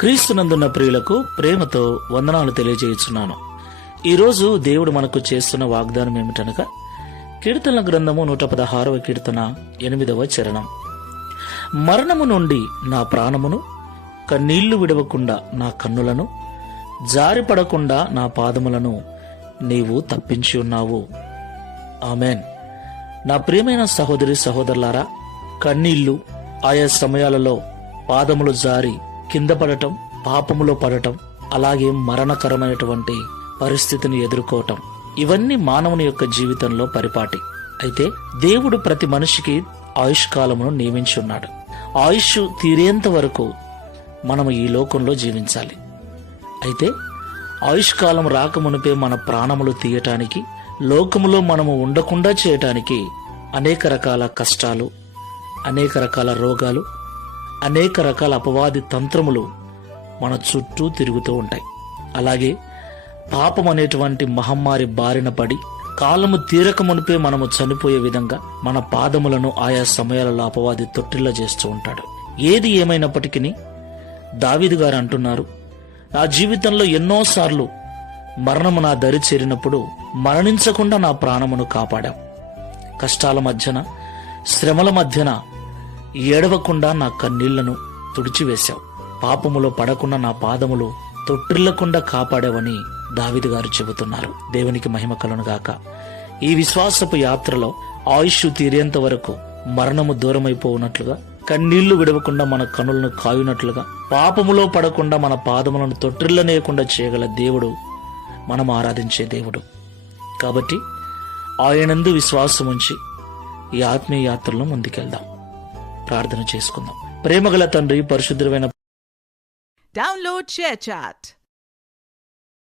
క్రీస్తునందున్న ప్రియులకు ప్రేమతో వందనాలు తెలియజేయుచున్నాను. ఈరోజు దేవుడు మనకు చేస్తున్న వాగ్దానం ఏమిటనగా కీర్తనల గ్రంథము 116వ కీర్తన 8వ చరణం. మరణము నుండి నా ప్రాణమును, కన్నీళ్లు విడవకుండా నా కన్నులను, జారిపడకుండా నా పాదములను నీవు తప్పించి ఉన్నావు. ఆమెన్. నా ప్రియమైన సహోదరి సహోదరులారా, కన్నీళ్లు, ఆయా సమయాలలో పాదములు జారి కింద పడటం, పాపములో పడటం, అలాగే మరణకరమైనటువంటి పరిస్థితిని ఎదుర్కోవటం, ఇవన్నీ మానవుని యొక్క జీవితంలో పరిపాటి. అయితే దేవుడు ప్రతి మనిషికి ఆయుష్కాలమును నియమించి ఉన్నాడు. ఆయుష్ తీరేంత వరకు మనము ఈ లోకంలో జీవించాలి. అయితే ఆయుష్కాలం రాకమునిపే మన ప్రాణములు తీయటానికి, లోకములో మనము ఉండకుండా చేయటానికి అనేక రకాల కష్టాలు, అనేక రకాల రోగాలు, అనేక రకాల అపవాది తంత్రములు మన చుట్టూ తిరుగుతూ ఉంటాయి. అలాగే పాపం అనేటువంటి మహమ్మారి బారిన పడి కాలము తీరక మునిపే మనము చనిపోయే విధంగా మన పాదములను ఆయా సమయాలలో అపవాది తొట్టిల్ల చేస్తూ ఉంటాడు. ఏది ఏమైనప్పటికీ దావీదు గారు అంటున్నారు, నా జీవితంలో ఎన్నోసార్లు మరణము నా దరి చేరినప్పుడు మరణించకుండా నా ప్రాణమును కాపాడాం. కష్టాల మధ్యన, శ్రమల మధ్యన ఏడవకుండా నా కన్నీళ్లను తుడిచివేశావు. పాపములో పడకుండా నా పాదములు తొట్టిల్లకుండా కాపాడావని దావీదు గారు చెబుతున్నారు. దేవునికి మహిమ కలుగును గాక. ఈ విశ్వాసపు యాత్రలో ఆయుష్ తీరేంత వరకు మరణము దూరమైపోవునట్లుగా, కన్నీళ్లు విడవకుండా మన కనులను కాయునట్లుగా, పాపములో పడకుండా మన పాదములను తొట్టిల్లనేయకుండా చేయగల దేవుడు మనం ఆరాధించే దేవుడు. కాబట్టి ఆయనందు విశ్వాసం ఉంచి ఈ ఆత్మీయ యాత్రలో ముందుకెళ్దాం. ప్రార్థన చేసుకుందాం. ప్రేమగల తండ్రి, పరిశుద్ధమైన Download ShareChat.